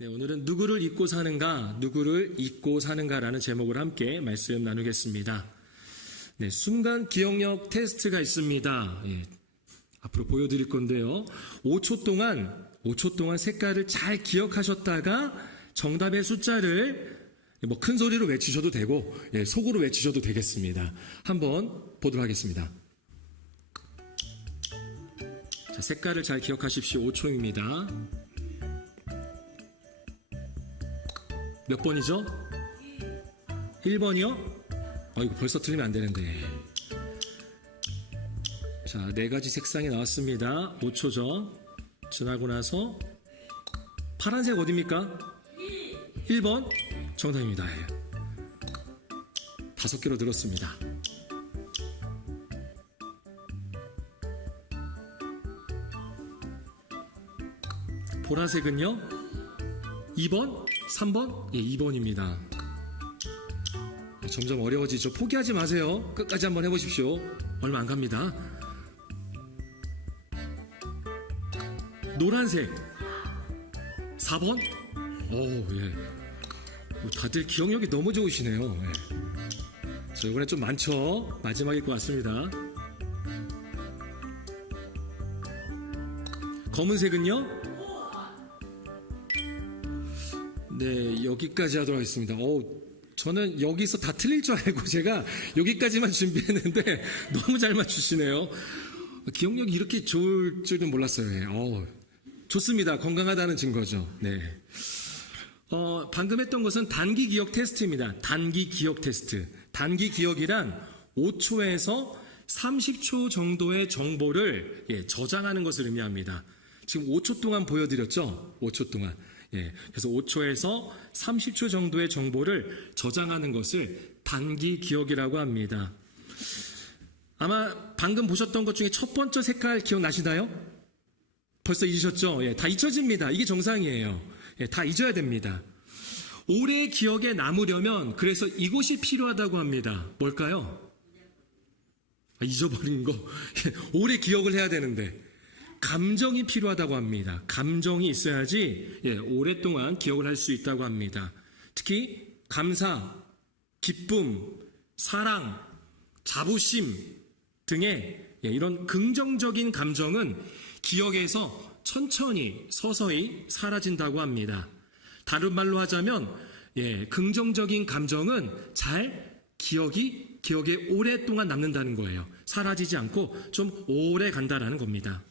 네, 오늘은 누구를 잊고 사는가, 누구를 잊고 사는가라는 제목으로 함께 말씀 나누겠습니다. 네, 순간 기억력 테스트가 있습니다. 앞으로 보여드릴 건데요. 5초 동안 색깔을 잘 기억하셨다가 정답의 숫자를 큰 소리로 외치셔도 되고, 속으로 외치셔도 되겠습니다. 한번 보도록 하겠습니다. 자, 색깔을 잘 기억하십시오. 5초입니다. 몇 번이죠? 1번이요? 이거 벌써 틀리면 안 되는데. 자, 4가지 색상이 나왔습니다. 5초죠. 지나고 나서 파란색 어디입니까? 1번 정답입니다. 5개로 늘었습니다. 보라색은요? 2번? 3번? 2번입니다. 점점 어려워지죠. 포기하지 마세요. 끝까지 한번 해보십시오. 얼마 안 갑니다. 노란색 4번? 다들 기억력이 너무 좋으시네요. 자, 이번에 좀 많죠? 마지막일 것 같습니다. 검은색은요? 네, 여기까지 하도록 하겠습니다. 저는 여기서 다 틀릴 줄 알고 제가 여기까지만 준비했는데 너무 잘 맞추시네요. 기억력이 이렇게 좋을 줄은 몰랐어요. 좋습니다. 건강하다는 증거죠. 네. 방금 했던 것은 단기 기억 테스트입니다. 단기 기억 테스트. 단기 기억이란 5초에서 30초 정도의 정보를 저장하는 것을 의미합니다. 지금 5초 동안 보여드렸죠? 5초 동안. 그래서 5초에서 30초 정도의 정보를 저장하는 것을 단기 기억이라고 합니다. 아마 방금 보셨던 것 중에 첫 번째 색깔 기억나시나요? 벌써 잊으셨죠? 다 잊혀집니다. 이게 정상이에요. 다 잊어야 됩니다. 오래 기억에 남으려면 그래서 이것이 필요하다고 합니다. 뭘까요? 잊어버린 거. 오래 기억을 해야 되는데 감정이 필요하다고 합니다. 감정이 있어야지 오랫동안 기억을 할 수 있다고 합니다. 특히 감사, 기쁨, 사랑, 자부심 등의 이런 긍정적인 감정은 기억에서 천천히 서서히 사라진다고 합니다. 다른 말로 하자면 긍정적인 감정은 잘 기억에 오랫동안 남는다는 거예요. 사라지지 않고 좀 오래 간다라는 겁니다.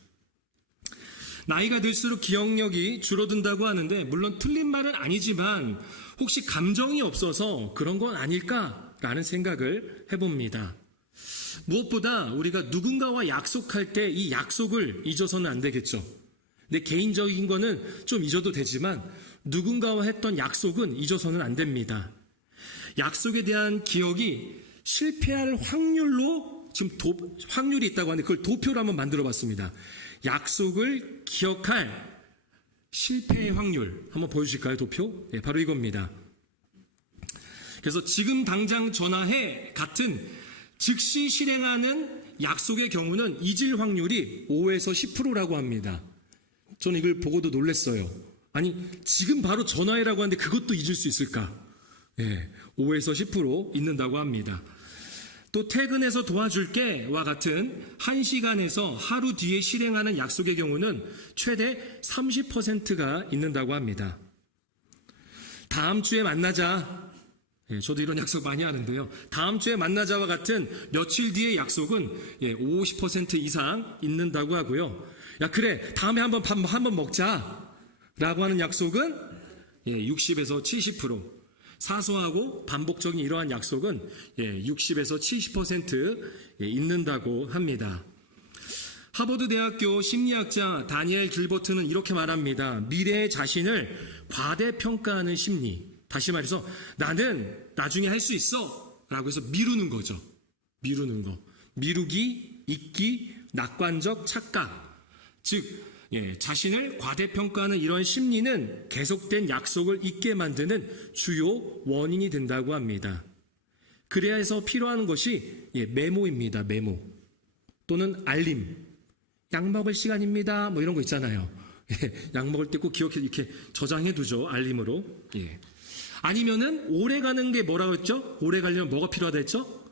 나이가 들수록 기억력이 줄어든다고 하는데 물론 틀린 말은 아니지만 혹시 감정이 없어서 그런 건 아닐까라는 생각을 해봅니다. 무엇보다 우리가 누군가와 약속할 때 이 약속을 잊어서는 안 되겠죠. 내 개인적인 거는 좀 잊어도 되지만 누군가와 했던 약속은 잊어서는 안 됩니다. 약속에 대한 기억이 실패할 확률로 지금 확률이 있다고 하는데 그걸 도표로 한번 만들어 봤습니다. 약속을 기억할 실패의 확률 한번 보여주실까요? 도표? 바로 이겁니다. 그래서 지금 당장 전화해 같은 즉시 실행하는 약속의 경우는 잊을 확률이 5에서 10%라고 합니다. 저는 이걸 보고도 놀랐어요. 아니 지금 바로 전화해라고 하는데 그것도 잊을 수 있을까? 5에서 10% 잊는다고 합니다. 또 퇴근해서 도와줄게와 같은 1시간에서 하루 뒤에 실행하는 약속의 경우는 최대 30%가 있는다고 합니다. 다음 주에 만나자. 저도 이런 약속 많이 하는데요. 다음 주에 만나자와 같은 며칠 뒤의 약속은 50% 이상 있는다고 하고요. 야 그래 다음에 한번 밥 한번 먹자 라고 하는 약속은 60에서 70%. 사소하고 반복적인 이러한 약속은 60에서 70% 있는다고 합니다. 하버드 대학교 심리학자 다니엘 길버트는 이렇게 말합니다. 미래의 자신을 과대평가하는 심리. 다시 말해서 나는 나중에 할 수 있어 라고 해서 미루는 거죠. 미루는 거. 미루기, 잊기, 낙관적 착각. 즉 자신을 과대평가하는 이런 심리는 계속된 약속을 잊게 만드는 주요 원인이 된다고 합니다. 그래야 해서 필요한 것이 메모입니다. 메모 또는 알림. 약 먹을 시간입니다. 이런 거 있잖아요. 예, 약 먹을 때 꼭 기억해 이렇게 저장해 두죠. 알림으로. 예. 아니면은 오래 가는 게 뭐라고 했죠? 오래 가려면 뭐가 필요하다 했죠?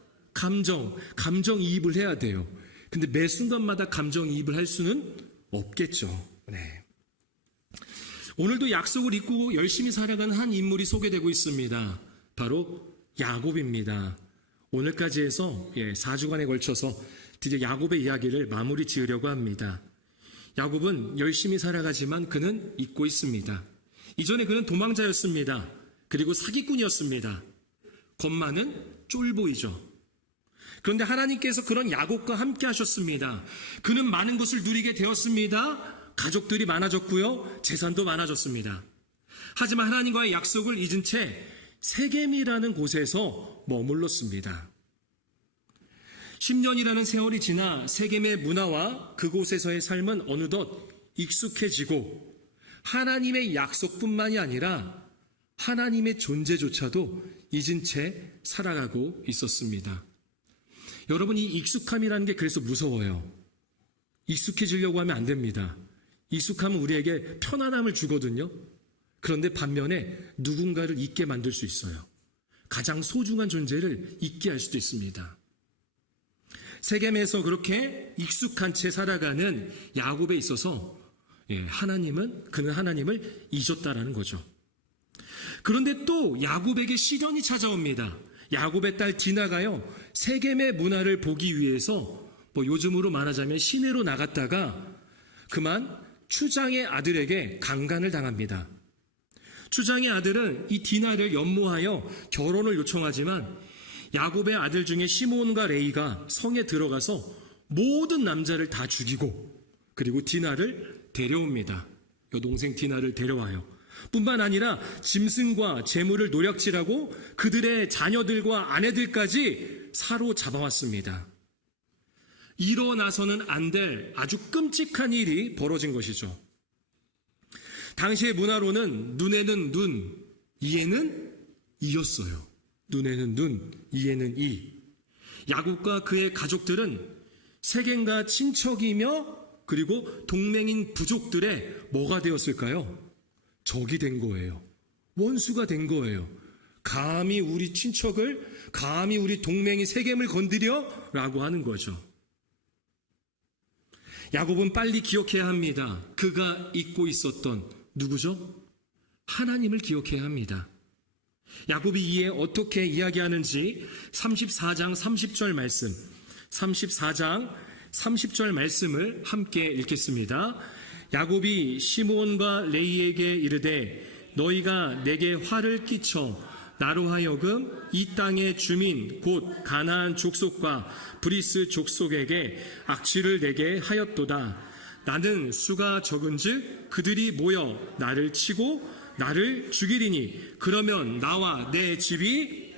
감정이입을 해야 돼요. 근데 매 순간마다 감정이입을 할 수는 없겠죠. 네. 오늘도 약속을 잊고 열심히 살아가는 한 인물이 소개되고 있습니다. 바로 야곱입니다. 오늘까지 해서 4주간에 걸쳐서 드디어 야곱의 이야기를 마무리 지으려고 합니다. 야곱은 열심히 살아가지만 그는 잊고 있습니다. 이전에 그는 도망자였습니다. 그리고 사기꾼이었습니다. 겉만은 쫄보이죠. 그런데 하나님께서 그런 야곱과 함께 하셨습니다. 그는 많은 것을 누리게 되었습니다. 가족들이 많아졌고요. 재산도 많아졌습니다. 하지만 하나님과의 약속을 잊은 채 세겜이라는 곳에서 머물렀습니다. 10년이라는 세월이 지나 세겜의 문화와 그곳에서의 삶은 어느덧 익숙해지고 하나님의 약속뿐만이 아니라 하나님의 존재조차도 잊은 채 살아가고 있었습니다. 여러분, 이 익숙함이라는 게 그래서 무서워요. 익숙해지려고 하면 안 됩니다. 익숙함은 우리에게 편안함을 주거든요. 그런데 반면에 누군가를 잊게 만들 수 있어요. 가장 소중한 존재를 잊게 할 수도 있습니다. 세겜에서 그렇게 익숙한 채 살아가는 야곱에 있어서 그는 하나님을 잊었다라는 거죠. 그런데 또 야곱에게 시련이 찾아옵니다. 야곱의 딸 디나가요, 세겜의 문화를 보기 위해서 요즘으로 말하자면 시내로 나갔다가 그만 추장의 아들에게 강간을 당합니다. 추장의 아들은 이 디나를 연모하여 결혼을 요청하지만 야곱의 아들 중에 시몬과 레이가 성에 들어가서 모든 남자를 다 죽이고 그리고 디나를 데려옵니다. 여동생 디나를 데려와요. 뿐만 아니라 짐승과 재물을 노략질하고 그들의 자녀들과 아내들까지 사로잡아왔습니다. 일어나서는 안 될 아주 끔찍한 일이 벌어진 것이죠. 당시의 문화로는 눈에는 눈, 이에는 이였어요. 눈에는 눈, 이에는 이. 야곱과 그의 가족들은 세겜과 친척이며 그리고 동맹인 부족들의 뭐가 되었을까요? 적이 된 거예요. 원수가 된 거예요. 감히 우리 친척을, 감히 우리 동맹이 세겜을 건드려? 라고 하는 거죠. 야곱은 빨리 기억해야 합니다. 그가 잊고 있었던 누구죠? 하나님을 기억해야 합니다. 야곱이 이에 어떻게 이야기하는지 34장 30절 말씀, 34장 30절 말씀을 함께 읽겠습니다. 야곱이 시므온과 레이에게 이르되 너희가 내게 화를 끼쳐 나로 하여금 이 땅의 주민 곧 가나안 족속과 브리스 족속에게 악취를 내게 하였도다. 나는 수가 적은즉 그들이 모여 나를 치고 나를 죽이리니 그러면 나와 내 집이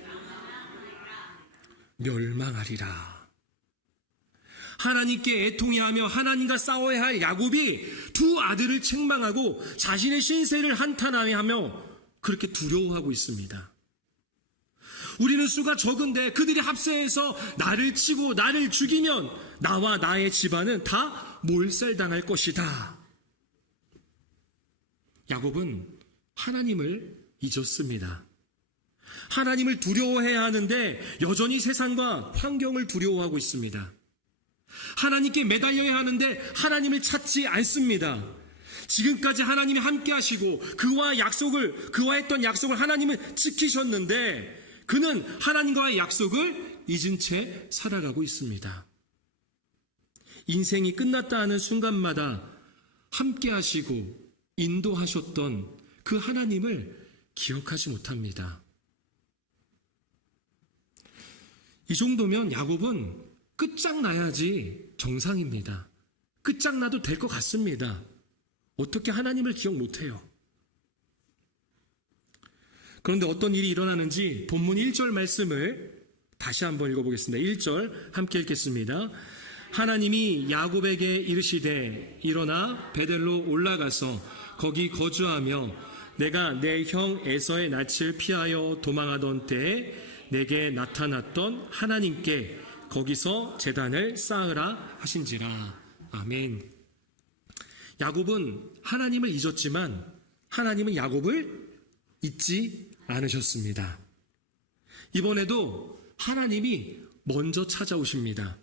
멸망하리라. 하나님께 애통해하며 하나님과 싸워야 할 야곱이 두 아들을 책망하고 자신의 신세를 한탄하며 그렇게 두려워하고 있습니다. 우리는 수가 적은데 그들이 합세해서 나를 치고 나를 죽이면 나와 나의 집안은 다 몰살당할 것이다. 야곱은 하나님을 잊었습니다. 하나님을 두려워해야 하는데 여전히 세상과 환경을 두려워하고 있습니다. 하나님께 매달려야 하는데 하나님을 찾지 않습니다. 지금까지 하나님이 함께 하시고 그와 했던 약속을 하나님은 지키셨는데 그는 하나님과의 약속을 잊은 채 살아가고 있습니다. 인생이 끝났다 하는 순간마다 함께 하시고 인도하셨던 그 하나님을 기억하지 못합니다. 이 정도면 야곱은 끝장나야지 정상입니다. 끝장나도 될 것 같습니다. 어떻게 하나님을 기억 못해요? 그런데 어떤 일이 일어나는지 본문 1절 말씀을 다시 한번 읽어보겠습니다. 1절 함께 읽겠습니다. 하나님이 야곱에게 이르시되 일어나 베델로 올라가서 거기 거주하며 내가 내 형 에서의 낯을 피하여 도망하던 때에 내게 나타났던 하나님께 거기서 제단을 쌓으라 하신지라. 아멘. 야곱은 하나님을 잊었지만 하나님은 야곱을 잊지 않으셨습니다. 이번에도 하나님이 먼저 찾아오십니다.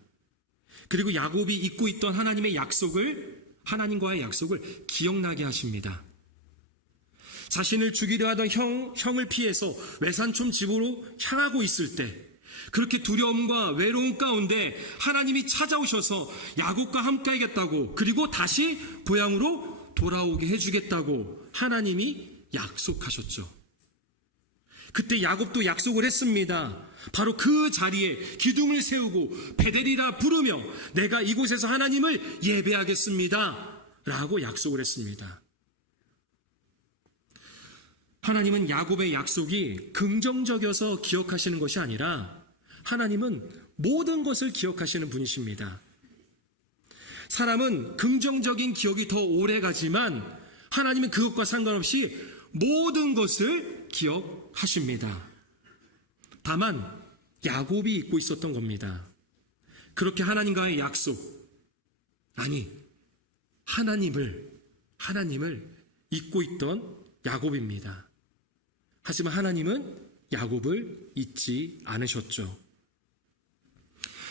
그리고 야곱이 잊고 있던 하나님과의 약속을 기억나게 하십니다. 자신을 죽이려 하던 형을 피해서 외산촌 집으로 향하고 있을 때 그렇게 두려움과 외로움 가운데 하나님이 찾아오셔서 야곱과 함께 하겠다고, 그리고 다시 고향으로 돌아오게 해주겠다고 하나님이 약속하셨죠. 그때 야곱도 약속을 했습니다. 바로 그 자리에 기둥을 세우고 베델이라 부르며 내가 이곳에서 하나님을 예배하겠습니다 라고 약속을 했습니다. 하나님은 야곱의 약속이 긍정적이어서 기억하시는 것이 아니라 하나님은 모든 것을 기억하시는 분이십니다. 사람은 긍정적인 기억이 더 오래 가지만 하나님은 그것과 상관없이 모든 것을 기억하십니다. 다만 야곱이 잊고 있었던 겁니다. 그렇게 하나님과의 약속, 아니 하나님을 잊고 있던 야곱입니다. 하지만 하나님은 야곱을 잊지 않으셨죠.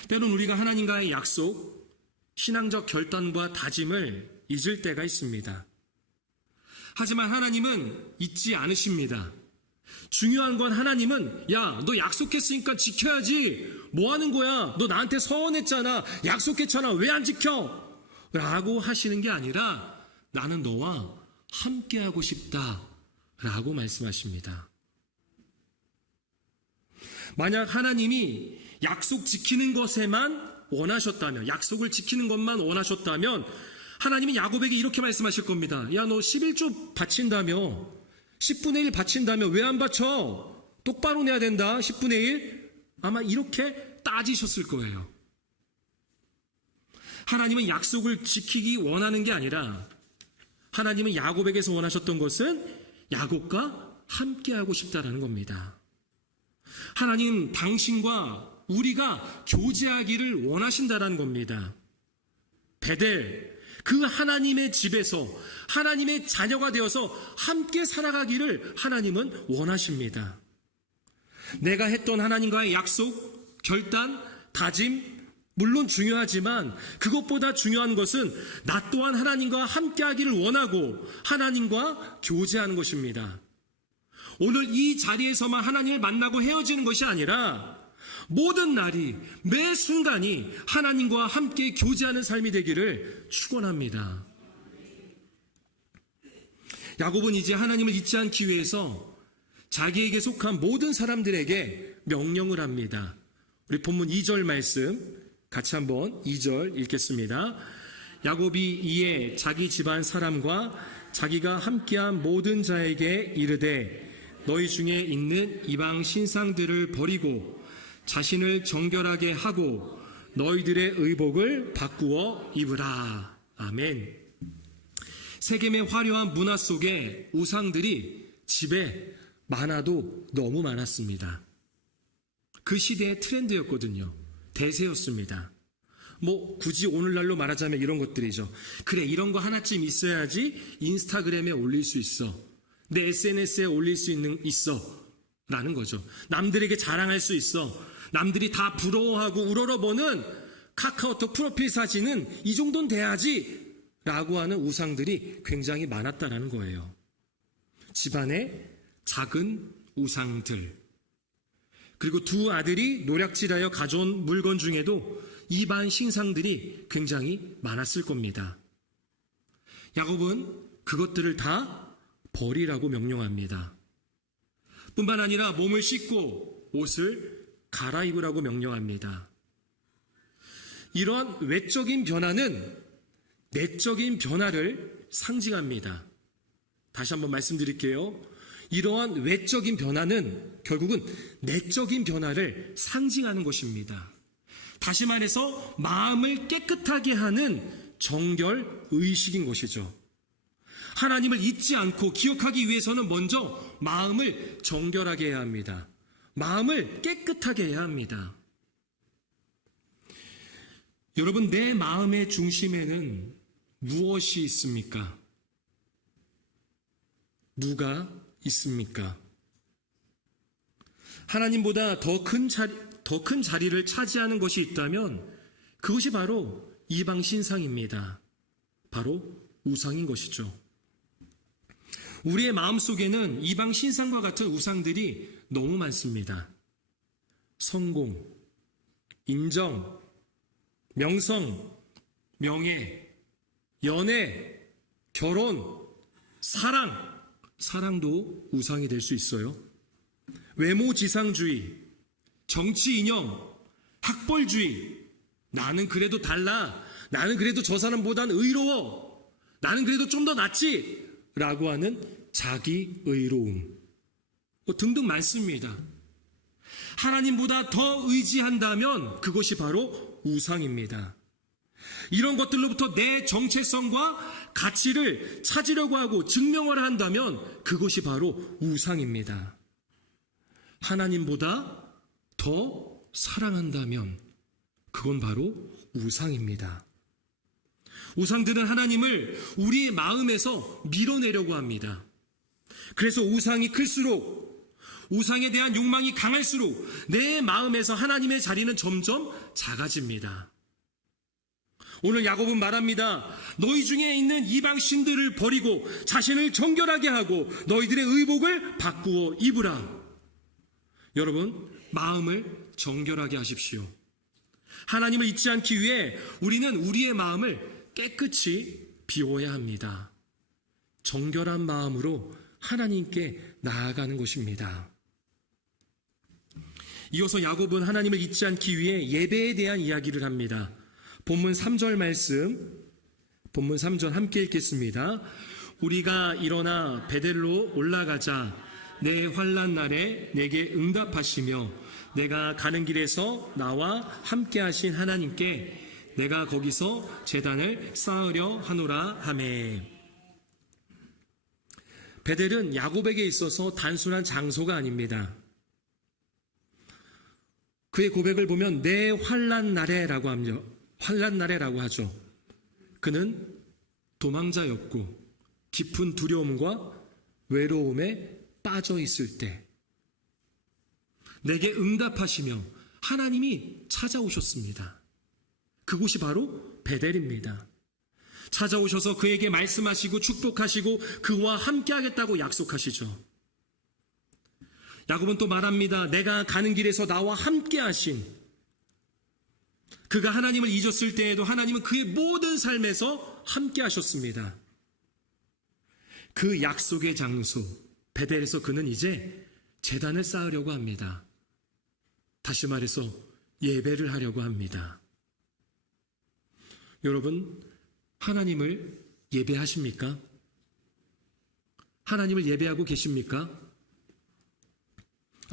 때론 우리가 하나님과의 약속, 신앙적 결단과 다짐을 잊을 때가 있습니다. 하지만 하나님은 잊지 않으십니다. 중요한 건 하나님은 야, 너 약속했으니까 지켜야지. 뭐 하는 거야? 너 나한테 서운했잖아. 약속했잖아. 왜 안 지켜? 라고 하시는 게 아니라 나는 너와 함께하고 싶다 라고 말씀하십니다. 만약 하나님이 약속 지키는 것에만 원하셨다면, 약속을 지키는 것만 원하셨다면 하나님은 야곱에게 이렇게 말씀하실 겁니다. 야, 너 11조 바친다며, 10분의 1 바친다며 왜 안 바쳐? 똑바로 내야 된다. 10분의 1. 아마 이렇게 따지셨을 거예요. 하나님은 약속을 지키기 원하는 게 아니라 하나님은 야곱에게서 원하셨던 것은 야곱과 함께하고 싶다라는 겁니다. 하나님 당신과 우리가 교제하기를 원하신다라는 겁니다. 베델, 그 하나님의 집에서 하나님의 자녀가 되어서 함께 살아가기를 하나님은 원하십니다. 내가 했던 하나님과의 약속, 결단, 다짐, 물론 중요하지만 그것보다 중요한 것은 나 또한 하나님과 함께하기를 원하고 하나님과 교제하는 것입니다. 오늘 이 자리에서만 하나님을 만나고 헤어지는 것이 아니라 모든 날이, 매 순간이 하나님과 함께 교제하는 삶이 되기를 축원합니다. 야곱은 이제 하나님을 잊지 않기 위해서 자기에게 속한 모든 사람들에게 명령을 합니다. 우리 본문 2절 말씀 같이 한번 2절 읽겠습니다. 야곱이 이에 자기 집안 사람과 자기가 함께한 모든 자에게 이르되 너희 중에 있는 이방 신상들을 버리고 자신을 정결하게 하고 너희들의 의복을 바꾸어 입으라. 아멘. 세겜의 화려한 문화 속에 우상들이 집에 많아도 너무 많았습니다. 그 시대의 트렌드였거든요. 대세였습니다. 뭐 굳이 오늘날로 말하자면 이런 것들이죠. 그래, 이런 거 하나쯤 있어야지 인스타그램에 올릴 수 있어. 내 SNS에 올릴 수 있어 라는 거죠. 남들에게 자랑할 수 있어. 남들이 다 부러워하고 우러러보는 카카오톡 프로필 사진은 이 정도는 돼야지 라고 하는 우상들이 굉장히 많았다라는 거예요. 집안에 작은 우상들, 그리고 두 아들이 노략질하여 가져온 물건 중에도 이방 신상들이 굉장히 많았을 겁니다. 야곱은 그것들을 다 버리라고 명령합니다. 뿐만 아니라 몸을 씻고 옷을 갈아입으라고 명령합니다. 이러한 외적인 변화는 내적인 변화를 상징합니다. 다시 한번 말씀드릴게요. 이러한 외적인 변화는 결국은 내적인 변화를 상징하는 것입니다. 다시 말해서 마음을 깨끗하게 하는 정결 의식인 것이죠. 하나님을 잊지 않고 기억하기 위해서는 먼저 마음을 정결하게 해야 합니다. 마음을 깨끗하게 해야 합니다. 여러분, 내 마음의 중심에는 무엇이 있습니까? 누가 있습니까? 하나님보다 더 큰 자리를 차지하는 것이 있다면 그것이 바로 이방 신상입니다. 바로 우상인 것이죠. 우리의 마음속에는 이방 신상과 같은 우상들이 너무 많습니다. 성공, 인정, 명성, 명예, 연애, 결혼, 사랑도 우상이 될 수 있어요. 외모지상주의, 정치 이념, 학벌주의, 나는 그래도 달라, 나는 그래도 저 사람보단 의로워, 나는 그래도 좀 더 낫지 라고 하는 자기 의로움 등등 많습니다. 하나님보다 더 의지한다면 그것이 바로 우상입니다. 이런 것들로부터 내 정체성과 가치를 찾으려고 하고 증명을 한다면 그것이 바로 우상입니다. 하나님보다 더 사랑한다면 그건 바로 우상입니다. 우상들은 하나님을 우리의 마음에서 밀어내려고 합니다. 그래서 우상이 클수록, 우상에 대한 욕망이 강할수록 내 마음에서 하나님의 자리는 점점 작아집니다. 오늘 야곱은 말합니다. 너희 중에 있는 이방 신들을 버리고 자신을 정결하게 하고 너희들의 의복을 바꾸어 입으라. 여러분, 마음을 정결하게 하십시오. 하나님을 잊지 않기 위해 우리는 우리의 마음을 깨끗이 비워야 합니다. 정결한 마음으로 하나님께 나아가는 것입니다. 이어서 야곱은 하나님을 잊지 않기 위해 예배에 대한 이야기를 합니다. 본문 3절 말씀, 본문 3절 함께 읽겠습니다. 우리가 일어나 베델로 올라가자. 내 환난 날에 내게 응답하시며 내가 가는 길에서 나와 함께 하신 하나님께 내가 거기서 제단을 쌓으려 하노라 하매. 베델은 야곱에게 있어서 단순한 장소가 아닙니다. 그의 고백을 보면 내 환난 날에라고 하죠. 그는 도망자였고 깊은 두려움과 외로움에 빠져 있을 때 내게 응답하시며 하나님이 찾아오셨습니다. 그곳이 바로 베델입니다. 찾아오셔서 그에게 말씀하시고 축복하시고 그와 함께하겠다고 약속하시죠. 야곱은 또 말합니다. 내가 가는 길에서 나와 함께하신, 그가 하나님을 잊었을 때에도 하나님은 그의 모든 삶에서 함께하셨습니다. 그 약속의 장소 베델에서 그는 이제 제단을 쌓으려고 합니다. 다시 말해서 예배를 하려고 합니다. 여러분, 하나님을 예배하십니까? 하나님을 예배하고 계십니까?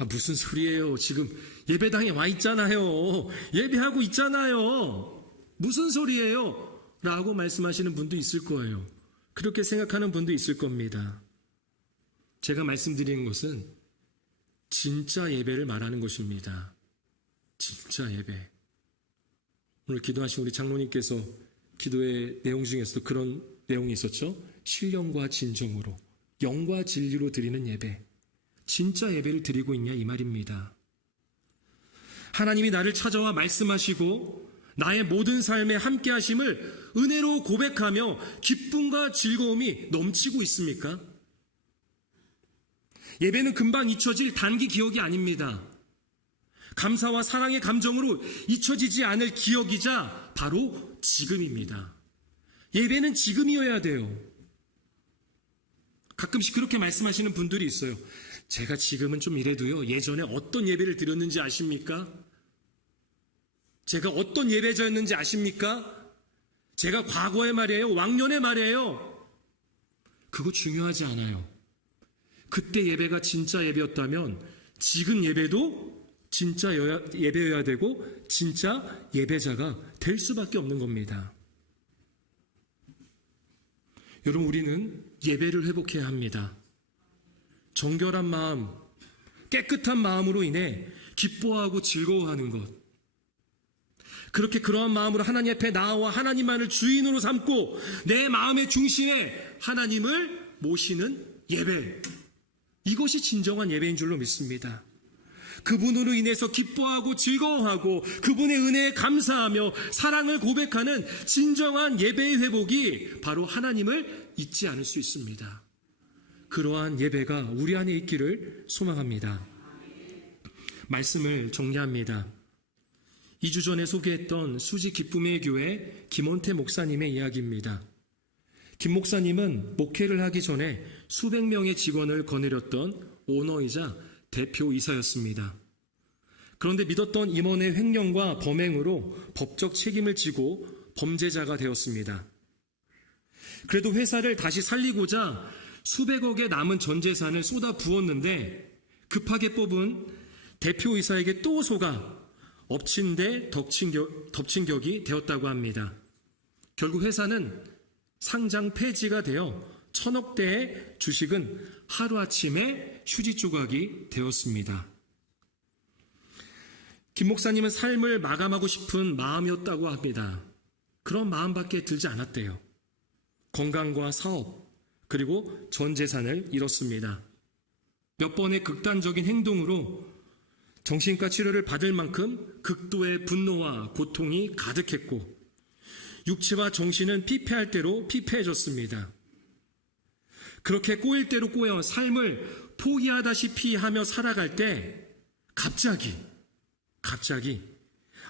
무슨 소리예요? 지금 예배당에 와 있잖아요. 예배하고 있잖아요. 무슨 소리예요? 라고 말씀하시는 분도 있을 거예요. 그렇게 생각하는 분도 있을 겁니다. 제가 말씀드리는 것은 진짜 예배를 말하는 것입니다. 진짜 예배. 오늘 기도하신 우리 장로님께서 기도의 내용 중에서도 그런 내용이 있었죠. 신령과 진정으로, 영과 진리로 드리는 예배. 진짜 예배를 드리고 있냐 이 말입니다. 하나님이 나를 찾아와 말씀하시고 나의 모든 삶에 함께 하심을 은혜로 고백하며 기쁨과 즐거움이 넘치고 있습니까? 예배는 금방 잊혀질 단기 기억이 아닙니다. 감사와 사랑의 감정으로 잊혀지지 않을 기억이자 바로 지금입니다. 예배는 지금이어야 돼요. 가끔씩 그렇게 말씀하시는 분들이 있어요. 제가 지금은 좀 이래도요, 예전에 어떤 예배를 드렸는지 아십니까? 제가 어떤 예배자였는지 아십니까? 제가 과거의 말이에요, 왕년의 말이에요. 그거 중요하지 않아요. 그때 예배가 진짜 예배였다면 지금 예배도 진짜 예배여야 되고 진짜 예배자가 될 수밖에 없는 겁니다. 여러분, 우리는 예배를 회복해야 합니다. 정결한 마음, 깨끗한 마음으로 인해 기뻐하고 즐거워하는 것, 그렇게 그러한 마음으로 하나님 앞에 나와 하나님만을 주인으로 삼고 내 마음의 중심에 하나님을 모시는 예배, 이것이 진정한 예배인 줄로 믿습니다. 그분으로 인해서 기뻐하고 즐거워하고 그분의 은혜에 감사하며 사랑을 고백하는 진정한 예배의 회복이 바로 하나님을 잊지 않을 수 있습니다. 그러한 예배가 우리 안에 있기를 소망합니다. 말씀을 정리합니다. 2주 전에 소개했던 수지 기쁨의 교회 김원태 목사님의 이야기입니다. 김 목사님은 목회를 하기 전에 수백 명의 직원을 거느렸던 오너이자 대표이사였습니다. 그런데 믿었던 임원의 횡령과 범행으로 법적 책임을 지고 범죄자가 되었습니다. 그래도 회사를 다시 살리고자 수백억의 남은 전 재산을 쏟아 부었는데 급하게 뽑은 대표이사에게 또 속아 엎친 데 덮친 격이 되었다고 합니다. 결국 회사는 상장 폐지가 되어 1,000억대의 주식은 하루아침에 휴지 조각이 되었습니다. 김 목사님은 삶을 마감하고 싶은 마음이었다고 합니다. 그런 마음밖에 들지 않았대요. 건강과 사업, 그리고 전 재산을 잃었습니다. 몇 번의 극단적인 행동으로 정신과 치료를 받을 만큼 극도의 분노와 고통이 가득했고 육체와 정신은 피폐할 대로 피폐해졌습니다. 그렇게 꼬일 대로 꼬여 삶을 포기하다시피 하며 살아갈 때 갑자기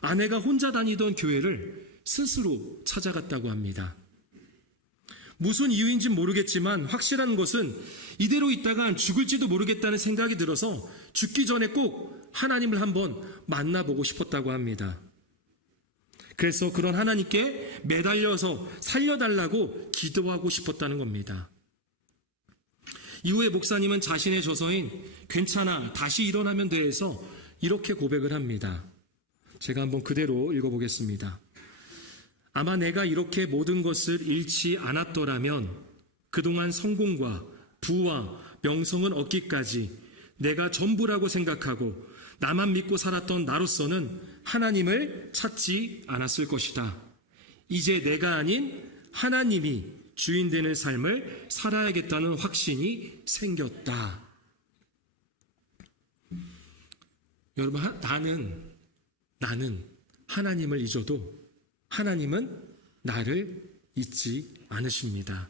아내가 혼자 다니던 교회를 스스로 찾아갔다고 합니다. 무슨 이유인지 모르겠지만 확실한 것은 이대로 있다간 죽을지도 모르겠다는 생각이 들어서 죽기 전에 꼭 하나님을 한번 만나보고 싶었다고 합니다. 그래서 그런 하나님께 매달려서 살려달라고 기도하고 싶었다는 겁니다. 이후에 목사님은 자신의 저서인 괜찮아 다시 일어나면 돼에서 이렇게 고백을 합니다. 제가 한번 그대로 읽어보겠습니다. 아마 내가 이렇게 모든 것을 잃지 않았더라면 그동안 성공과 부와 명성은 얻기까지 내가 전부라고 생각하고 나만 믿고 살았던 나로서는 하나님을 찾지 않았을 것이다. 이제 내가 아닌 하나님이 주인 되는 삶을 살아야겠다는 확신이 생겼다. 여러분, 나는 하나님을 잊어도 하나님은 나를 잊지 않으십니다.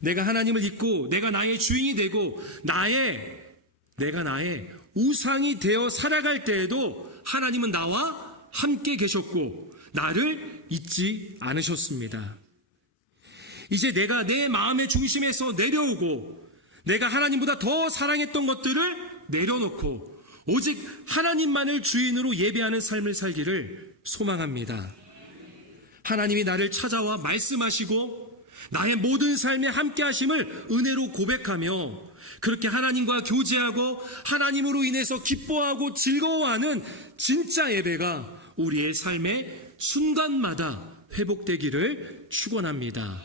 내가 하나님을 잊고 내가 나의 주인이 되고 내가 나의 우상이 되어 살아갈 때에도 하나님은 나와 함께 계셨고 나를 잊지 않으셨습니다. 이제 내가 내 마음의 중심에서 내려오고 내가 하나님보다 더 사랑했던 것들을 내려놓고 오직 하나님만을 주인으로 예배하는 삶을 살기를 소망합니다. 하나님이 나를 찾아와 말씀하시고 나의 모든 삶에 함께 하심을 은혜로 고백하며 그렇게 하나님과 교제하고 하나님으로 인해서 기뻐하고 즐거워하는 진짜 예배가 우리의 삶의 순간마다 회복되기를 축원합니다.